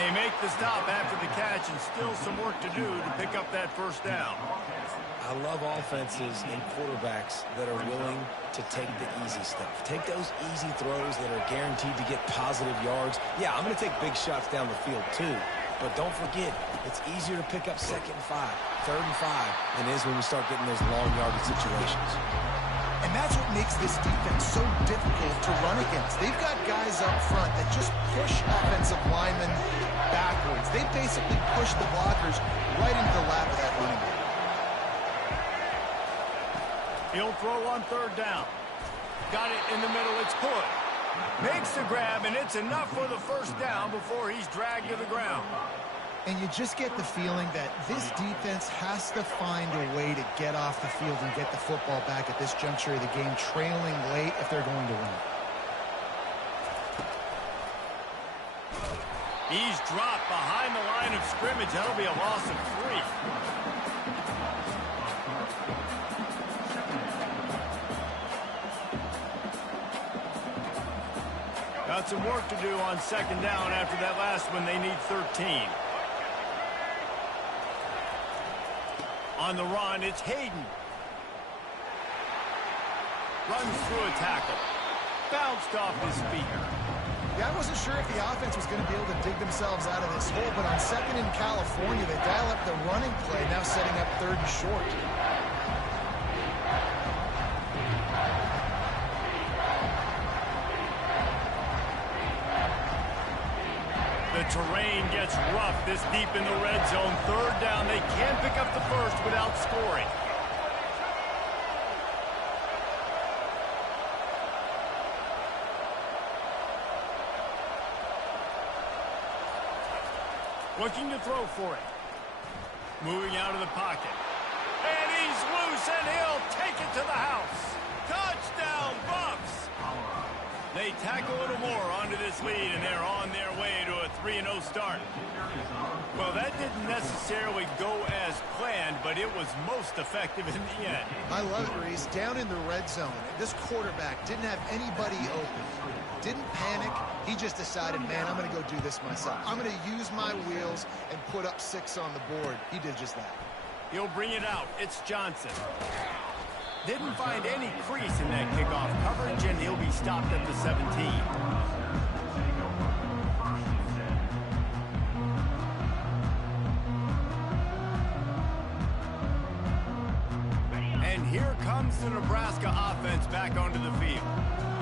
They make the stop after the catch, and still some work to do to pick up that first down. I love offenses and quarterbacks that are willing to take the easy stuff. Take those easy throws that are guaranteed to get positive yards. Yeah, I'm going to take big shots down the field too. But don't forget, it's easier to pick up 2nd and 5, 3rd and 5 than it is when we start getting those long yardage situations. And that's what makes this defense so difficult to run against. They've got guys up front that just push offensive linemen backwards. They basically push the blockers right into the lap of that running back. He'll throw on 3rd down. Got it in the middle. It's Hood. Makes the grab, and it's enough for the first down before he's dragged to the ground. And you just get the feeling that this defense has to find a way to get off the field and get the football back at this juncture of the game, trailing late if they're going to win. He's dropped behind the line of scrimmage. That'll be a loss of 3. Got some work to do on 2nd down after that last one. They need 13. On the run, it's Hayden. Runs through a tackle. Bounced off his feet. Yeah, I wasn't sure if the offense was going to be able to dig themselves out of this hole, but on 2nd in California, they dial up the running play, now setting up 3rd and short. The terrain gets rough this deep in the red zone. 3rd down. They can pick up the first without scoring. Looking to throw for it. Moving out of the pocket. And he's loose, and he'll take it to the house. Touchdown, Buffs! They tack a little more onto this lead, and they're on their way to a 3-0 start. Well, that didn't necessarily go as planned, but it was most effective in the end. I love it, Reese. Down in the red zone, this quarterback didn't have anybody open. Didn't panic. He just decided, man, I'm going to go do this myself. I'm going to use my wheels and put up 6 on the board. He did just that. He'll bring it out. It's Johnson. Didn't find any crease in that kickoff coverage, and he'll be stopped at the 17. And here comes the Nebraska offense back onto the field.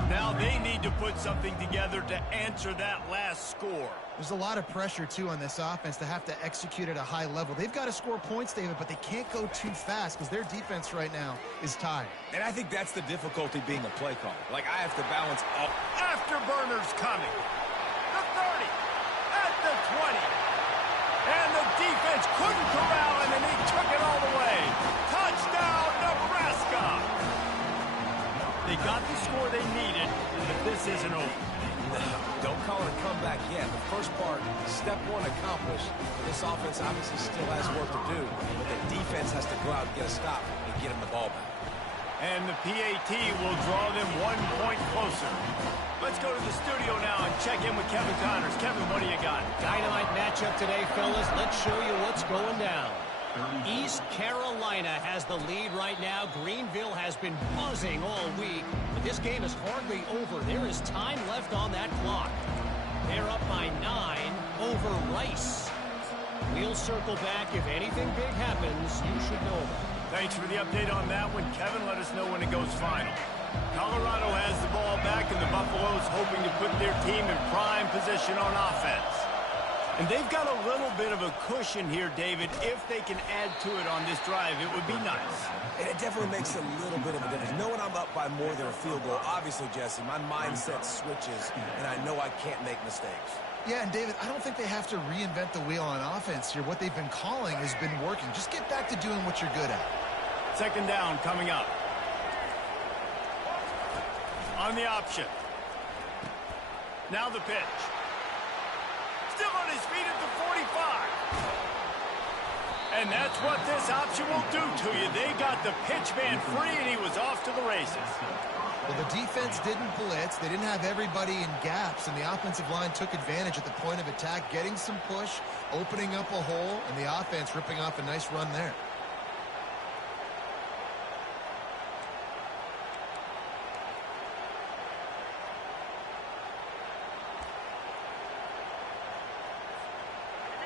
Now they need to put something together to answer that last score. There's a lot of pressure, too, on this offense to have to execute at a high level. They've got to score points, David, but they can't go too fast because their defense right now is tired. And I think that's the difficulty being a play caller. Like, I have to balance all. Afterburners coming. The 30. At the 20. And the defense couldn't corral him, and he took it all the way. Touchdown, Nebraska! They got the score they needed, but this isn't over. No, don't call it a comeback yet. The first part, step 1 accomplished. This offense obviously still has work to do, but the defense has to go out and get a stop and get him the ball back. And the PAT will draw them 1 point closer. Let's go to the studio now and check in with Kevin Connors. Kevin, what do you got? Dynamite matchup today, fellas. Let's show you what's going down. East Carolina has the lead right now. Greenville has been buzzing all week, but this game is hardly over. There is time left on that clock. They're up by 9 over Rice. We'll circle back. If anything big happens, you should know about it. Thanks for the update on that one, Kevin. Let us know when it goes final. Colorado has the ball back, and the Buffaloes hoping to put their team in prime position on offense. And they've got a little bit of a cushion here, David. If they can add to it on this drive, it would be nice. It definitely makes a little bit of a difference. Knowing I'm up by more than a field goal, obviously, Jesse, my mindset switches, and I know I can't make mistakes. Yeah, and David, I don't think they have to reinvent the wheel on offense here. What they've been calling has been working. Just get back to doing what you're good at. Second down coming up. On the option. Now the pitch. Still on his feet at the 45. And that's what this option will do to you. They got the pitch man free, and he was off to the races. Well, the defense didn't blitz. They didn't have everybody in gaps, and the offensive line took advantage at the point of attack, getting some push, opening up a hole, and the offense ripping off a nice run there.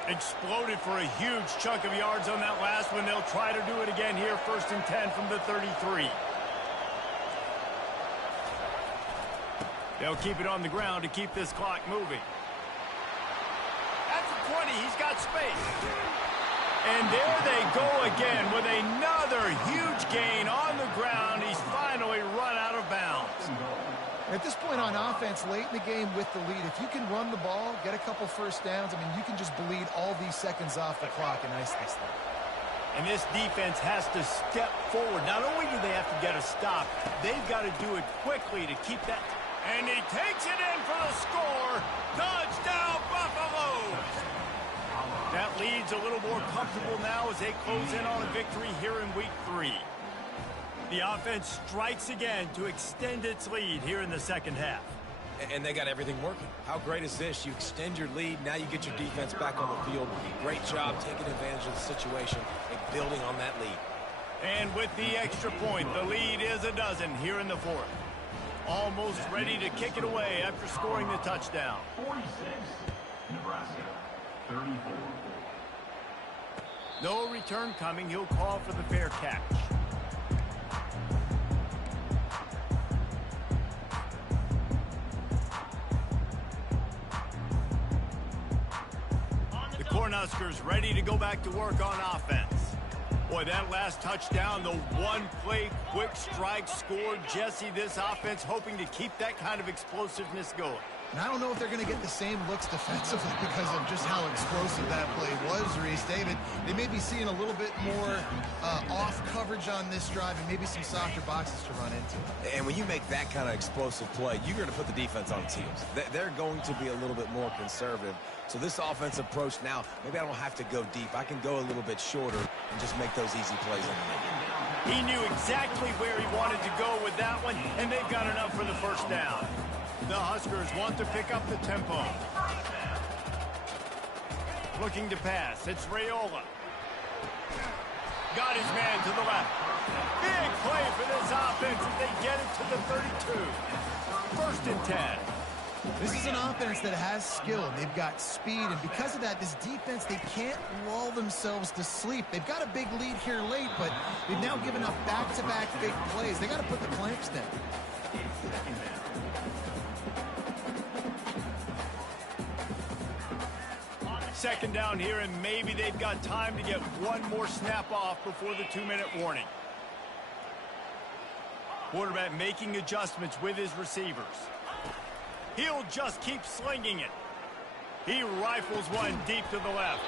Exploded for a huge chunk of yards on that last one. They'll try to do it again here, 1st and 10 from the 33. They'll keep it on the ground to keep this clock moving. At the 20, he's got space. And there they go again with another huge gain on the ground. He's finally run out of bounds. At this point on offense, late in the game with the lead, if you can run the ball, get a couple first downs, I mean, you can just bleed all these seconds off the clock and ice this thing. And this defense has to step forward. Not only do they have to get a stop, they've got to do it quickly to keep that. And he takes it in for the score. Touchdown, Buffaloes! That lead's a little more comfortable now as they close in on a victory here in Week 3. The offense strikes again to extend its lead here in the second half. And they got everything working. How great is this? You extend your lead, now you get your defense back on the field. Great job taking advantage of the situation and building on that lead. And with the extra point, the lead is a dozen here in the 4th. Almost ready to kick it away after scoring the touchdown. 46, Nebraska, 34. No return coming. He'll call for the fair catch. The Cornhuskers ready to go back to work on offense. Boy, that last touchdown, the one-play quick strike scored. Jesse, this offense hoping to keep that kind of explosiveness going. And I don't know if they're going to get the same looks defensively because of just how explosive that play was, Reese. David, they may be seeing a little bit more off coverage on this drive and maybe some softer boxes to run into. And when you make that kind of explosive play, you're going to put the defense on its heels. They're going to be a little bit more conservative. So this offensive approach now, maybe I don't have to go deep. I can go a little bit shorter and just make those easy plays underneath. He knew exactly where he wanted to go with that one, and they've got enough for the first down. The Huskers want to pick up the tempo. Looking to pass. It's Raiola. Got his man to the left. Big play for this offense as they get it to the 32. 1st and 10. This is an offense that has skill. They've got speed, and because of that, this defense, they can't lull themselves to sleep. They've got a big lead here late, but they've now given up back-to-back big plays. They got to put the clamps down. Second down here, and maybe they've got time to get one more snap off before the 2-minute warning. Quarterback making adjustments with his receivers. He'll just keep slinging it. He rifles one deep to the left.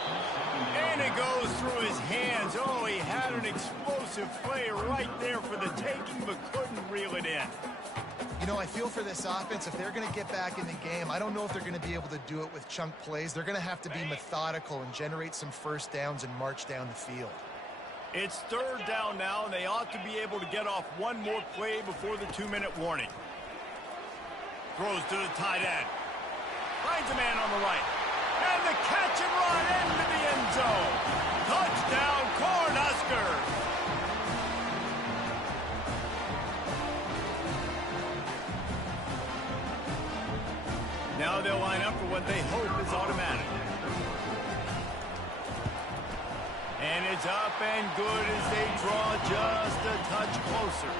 And it goes through his hands. Oh, he had an explosive play right there for the taking, but couldn't reel it in. You know, I feel for this offense, if they're going to get back in the game, I don't know if they're going to be able to do it with chunk plays. They're going to have to be methodical and generate some first downs and march down the field. It's 3rd down now, and they ought to be able to get off one more play before the 2-minute warning. Throws to the tight end. Finds a man on the right. And the catch and run into the end zone. Touchdown, Cornhuskers. Now Now they'll line up for what they hope is automatic. And it's up and good as they draw just a touch closer.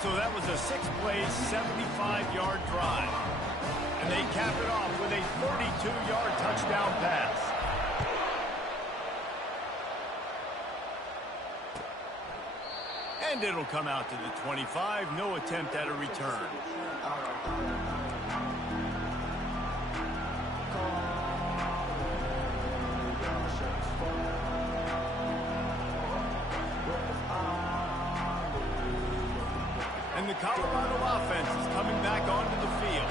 So that was a 6-play, 75-yard drive. And they cap it off with a 32-yard touchdown pass. And it'll come out to the 25. No attempt at a return. And the Colorado offense is coming back onto the field.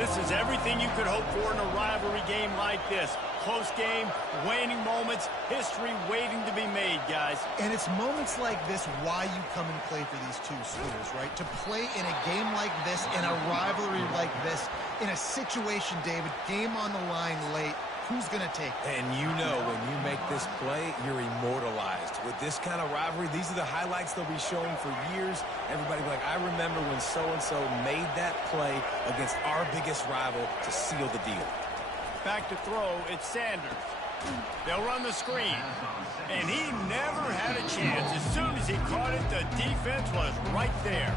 This is everything you could hope for in a rivalry game like this. Close game, waning moments, history waiting to be made, guys. And it's moments like this why you come and play for these two schools, right? To play in a game like this, in a rivalry like this, in a situation, David, game on the line late, who's going to take it? And you know when you make this play, you're immortalized. With this kind of rivalry, these are the highlights they'll be showing for years. Everybody will be like, I remember when so-and-so made that play against our biggest rival to seal the deal. Back to throw, it's Sanders. They'll run the screen. And he never had a chance. As soon as he caught it, the defense was right there.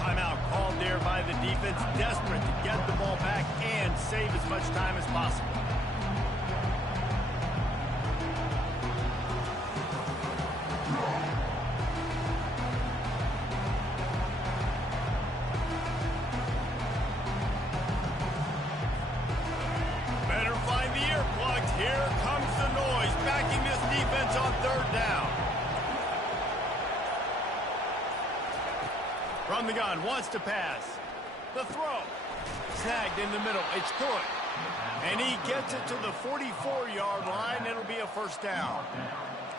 Timeout called there by the defense, desperate to get the ball back and save as much time as possible. Here comes the noise, backing this defense on third down. From the gun, wants to pass. The throw. Snagged in the middle. It's good. And he gets it to the 44-yard line. It'll be a first down.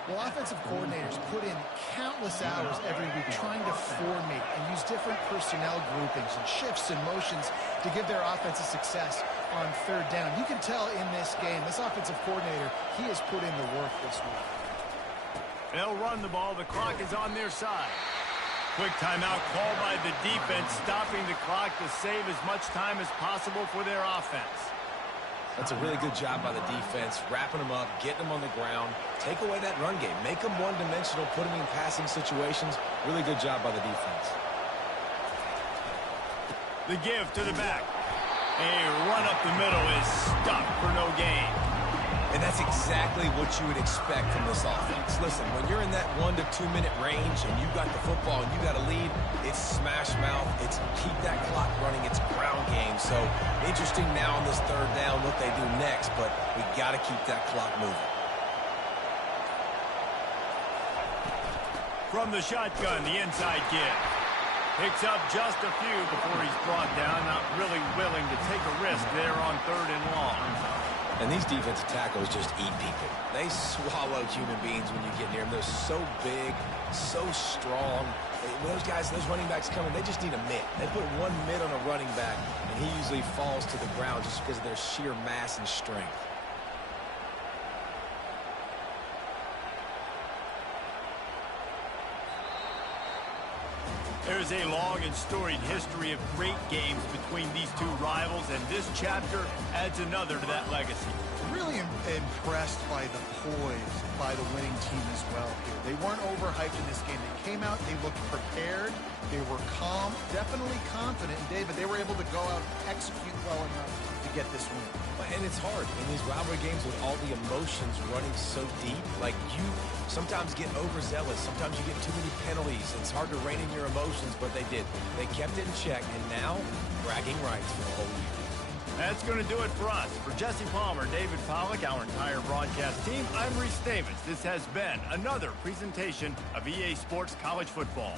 Well, offensive coordinators put in countless hours every week trying to formate and use different personnel groupings and shifts and motions to give their offensive success on third down. You can tell in this game, this offensive coordinator, he has put in the work this week. They'll run the ball. The clock is on their side. Quick timeout called by the defense, stopping the clock to save as much time as possible for their offense. That's a really good job by the defense, wrapping them up, getting them on the ground, take away that run game, make them one-dimensional, put them in passing situations. Really good job by the defense. The give to the back. A run up the middle is stopped for no gain. And that's exactly what you would expect from this offense. Listen, when you're in that 1 to 2 minute range and you got the football and you got a lead, it's smash mouth, it's keep that clock running, it's ground game. So interesting now on this third down what they do next, but we got to keep that clock moving. From the shotgun, the inside give. Picks up just a few before he's brought down, not really willing to take a risk there on third and long. And these defensive tackles just eat people. They swallow human beings when you get near them. They're so big, so strong. When those guys, those running backs come in, they just need a mitt. They put one mitt on a running back, and he usually falls to the ground just because of their sheer mass and strength. There's a long and storied history of great games between these two rivals, and this chapter adds another to that legacy. Really impressed by the poise by the winning team as well here. They weren't overhyped in this game. They came out, they looked prepared, they were calm, definitely confident. And David, they were able to go out and execute well enough to get this win. And it's hard in these rivalry games with all the emotions running so deep. Like, you sometimes get overzealous. Sometimes you get too many penalties. It's hard to rein in your emotions, but they did. They kept it in check, and now bragging rights for the whole year. That's going to do it for us. For Jesse Palmer, David Pollack, our entire broadcast team, I'm Reese Davis. This has been another presentation of EA Sports College Football.